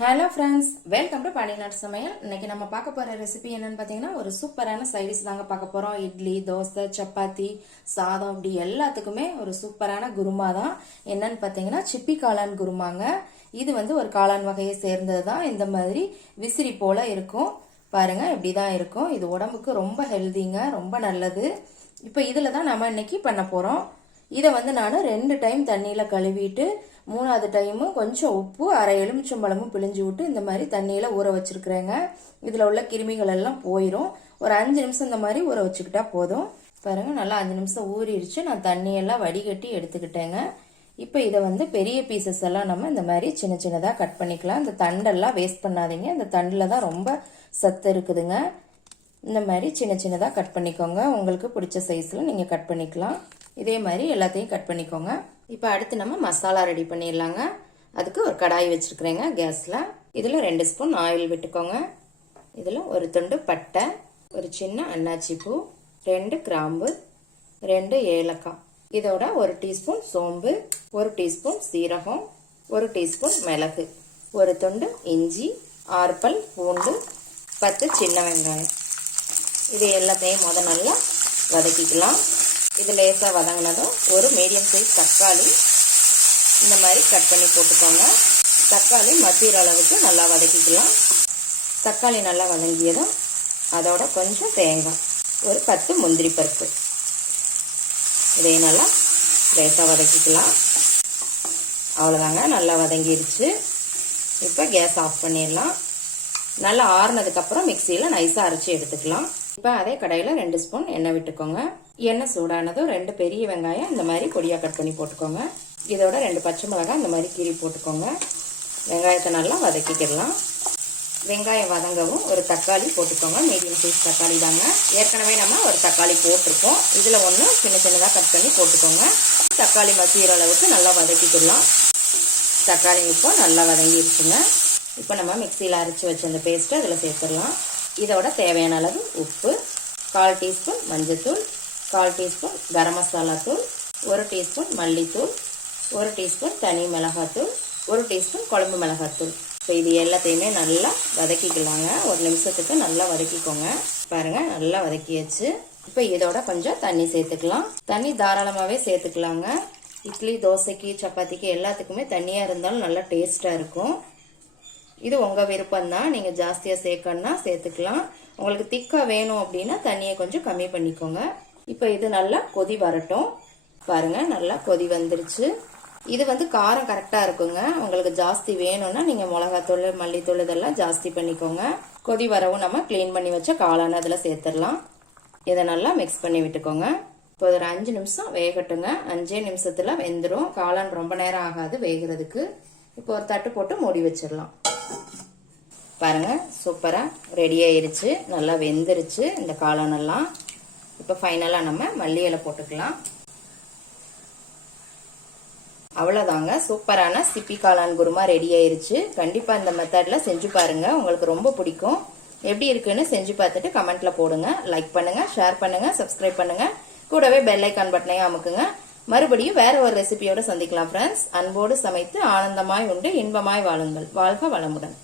Hello friends, welcome to பாண்டிநாட்டு சமையல். இன்னைக்கு நம்ம பார்க்க போற ரெசிபி என்னன்னு பார்த்தீங்கன்னா, ஒரு சூப்பரான சைடிஷ் தாங்க பார்க்க போறோம். இட்லி, தோசை, சப்பாத்தி, சாதம் இப்படி எல்லாத்துக்குமே ஒரு சூப்பரான குருமா தான். என்னன்னு பார்த்தீங்கன்னா, சிப்பி காளான் குருமாங்க. இது ஒரு காளான் வகையை சேர்ந்தது தான். இந்த மாதிரி விசிறி போல இருக்கும் பாருங்க, இப்படிதான் இருக்கும். இது உடம்புக்கு ரொம்ப ஹெல்திங்க, ரொம்ப நல்லது. இப்போ இதில் தான் நம்ம இன்னைக்கு பண்ண போறோம். இதை நான் 2 டைம் தண்ணியில கழுவிட்டு 3வது டைமும் கொஞ்சம் உப்பு, அரை எலுமிச்சம்பழமும் பிழிஞ்சு விட்டு இந்த மாதிரி தண்ணியில ஊற வச்சிருக்கிறேங்க. இதுல உள்ள கிருமிகள் எல்லாம் போயிடும். ஒரு 5 நிமிஷம் இந்த மாதிரி ஊற வச்சுக்கிட்டா போதும். பாருங்க, நல்லா 5 நிமிஷம் ஊறிடுச்சு. நான் தண்ணியெல்லாம் வடிகட்டி எடுத்துக்கிட்டேங்க. இப்போ இதை பெரிய பீசஸ் எல்லாம் நம்ம இந்த மாதிரி சின்ன சின்னதா கட் பண்ணிக்கலாம். இந்த தண்டெல்லாம் வேஸ்ட் பண்ணாதீங்க. இந்த தண்டுல தான் ரொம்ப சத்து இருக்குதுங்க. இந்த மாதிரி சின்ன சின்னதா கட் பண்ணிக்கோங்க. உங்களுக்கு பிடிச்ச சைஸ்ல நீங்க கட் பண்ணிக்கலாம். இதே மாதிரி எல்லாத்தையும் கட் பண்ணிக்கோங்க. இப்போ அடுத்து நம்ம மசாலா ரெடி பண்ணிடலாங்க. அதுக்கு ஒரு கடாய் வச்சிருக்கிறேங்க கேஸ்ல. இதுல 2 ஸ்பூன் ஆயில் விட்டுக்கோங்க. இதுல ஒரு துண்டு பட்டை, ஒரு சின்ன அன்னாச்சி பூ, 2 கிராம்பு, 2 ஏலக்காய், இதோட 1 டீஸ்பூன் சோம்பு, 1 டீஸ்பூன் சீரகம், 1 டீஸ்பூன் மிளகு, ஒரு துண்டு இஞ்சி, 6 பல் பூண்டு, 10 சின்ன வெங்காயம். இது எல்லாத்தையும் நல்லா வதக்கிக்கலாம். இது லேசாக வதங்கினதும் ஒரு மீடியம் சைஸ் தக்காளி இந்த மாதிரி கட் பண்ணி போட்டுக்கோங்க. தக்காளி மத்திய அளவுக்கு நல்லா வதக்கிக்கலாம். தக்காளி நல்லா வதங்கியதும் அதோட கொஞ்சம் தேங்காய், ஒரு 10 முந்திரி பருப்பு, இதையும் நல்லா லேசாக வதக்கிக்கலாம். அவ்வளோதாங்க, நல்லா வதங்கிடுச்சு. இப்போ கேஸ் ஆஃப் பண்ணிடலாம். நல்லா ஆறுனதுக்கப்புறம் மிக்சியில் நைஸாக அரைச்சி எடுத்துக்கலாம். இப்போ அதே கடையில் 2 ஸ்பூன் எண்ணெய் விட்டுக்கோங்க. எண்ணெய் சூடானதும் 2 பெரிய வெங்காயம் இந்த மாதிரி பொடியாக கட் பண்ணி போட்டுக்கோங்க. இதோட 2 பச்சை மிளகாய் இந்த மாதிரி கீறி போட்டுக்கோங்க. வெங்காயத்தை நல்லா வதக்கிக்கலாம். வெங்காயம் வதங்கவும் ஒரு தக்காளி போட்டுக்கோங்க. மீடியம் சைஸ் தக்காளி தாங்க. ஏற்கனவே நம்ம ஒரு தக்காளி போட்டிருக்கோம். இதில் ஒன்று சின்ன சின்னதாக கட் பண்ணி போட்டுக்கோங்க. தக்காளி மசிகிற அளவுக்கு நல்லா வதக்கிக்கலாம். தக்காளி இப்போ நல்லா வதங்கிடுச்சுங்க. இப்போ நம்ம மிக்சியில் அரைச்சி வச்ச அந்த பேஸ்ட்டை அதில் சேர்த்துடலாம். இதோட தேவையான அளவு உப்பு, 1/4 டீஸ்பூன் மஞ்சத்தூள், 1/4 டீஸ்பூன் கரம் மசாலா தூள், 1 டீஸ்பூன் மல்லித்தூள், 1 டீஸ்பூன் தனி மிளகாத்தூள், 1 டீஸ்பூன் குழம்பு மிளகாத்தூள். இப்போ இது எல்லாத்தையுமே நல்லா வதக்கிக்கலாங்க. 1 நிமிஷத்துக்கு நல்லா வதக்கிக்கோங்க. பாருங்க, நல்லா வதக்கியாச்சு. இப்போ இதோட கொஞ்சம் தண்ணி சேர்த்துக்கலாம். தண்ணி தாராளமாகவே சேர்த்துக்கலாங்க. இட்லி, தோசைக்கு, சப்பாத்திக்கு எல்லாத்துக்குமே தண்ணியாக இருந்தாலும் நல்லா டேஸ்டாக இருக்கும். இது உங்கள் விருப்பம் தான். நீங்கள் ஜாஸ்தியாக சேர்க்கணும்னா சேர்த்துக்கலாம். உங்களுக்கு திக்காக வேணும் அப்படின்னா தண்ணியை கொஞ்சம் கம்மி பண்ணிக்கோங்க. இப்போ இது நல்லா கொதி வரட்டும். பாருங்க, நல்லா கொதி வந்துருச்சு. இது காரம் கரெக்டாக இருக்குங்க. உங்களுக்கு ஜாஸ்தி வேணும்னா நீங்கள் மிளகாத்தூள், மல்லித்தூள் இதெல்லாம் ஜாஸ்தி பண்ணிக்கோங்க. கொதி வரவும் நம்ம க்ளீன் பண்ணி வச்ச காளான் அதில் சேர்த்துடலாம். இதை நல்லா மிக்ஸ் பண்ணி விட்டுக்கோங்க. இப்போ ஒரு 5 நிமிஷம் வேகட்டுங்க. 5 நிமிஷத்தில் வெந்துடும். காளான் ரொம்ப நேரம் ஆகாது வேகிறதுக்கு. இப்போ ஒரு தட்டு போட்டு மூடி வச்சிடலாம். பாருங்க, சூப்பரா ரெடி ஆயிருச்சு. நல்லா வெந்துருச்சு இந்த காளான் எல்லாம். இப்போ ஃபைனலா நம்ம மல்லி இலை போட்டுக்கலாம். அவ்வளவுதாங்க, சூப்பரான சிப்பி காளான் குருமா ரெடி ஆயிருச்சு. கண்டிப்பா இந்த மெத்தட்ல செஞ்சு பாருங்க, உங்களுக்கு ரொம்ப பிடிக்கும். எப்படி இருக்குன்னு செஞ்சு பார்த்துட்டு கமெண்ட்ல போடுங்க. லைக் பண்ணுங்க, ஷேர் பண்ணுங்க, சப்ஸ்கிரைப் பண்ணுங்க. கூடவே பெல் ஐக்கான் பட்டனையும் அமுக்குங்க. மறுபடியும் வேற ஒரு ரெசிபியோட சந்திக்கலாம் ஃப்ரெண்ட்ஸ். அன்போடு சமைத்து ஆனந்தமாய் உண்டு இன்பமாய் வாழுங்கள். வாழ்க வளமுடன்.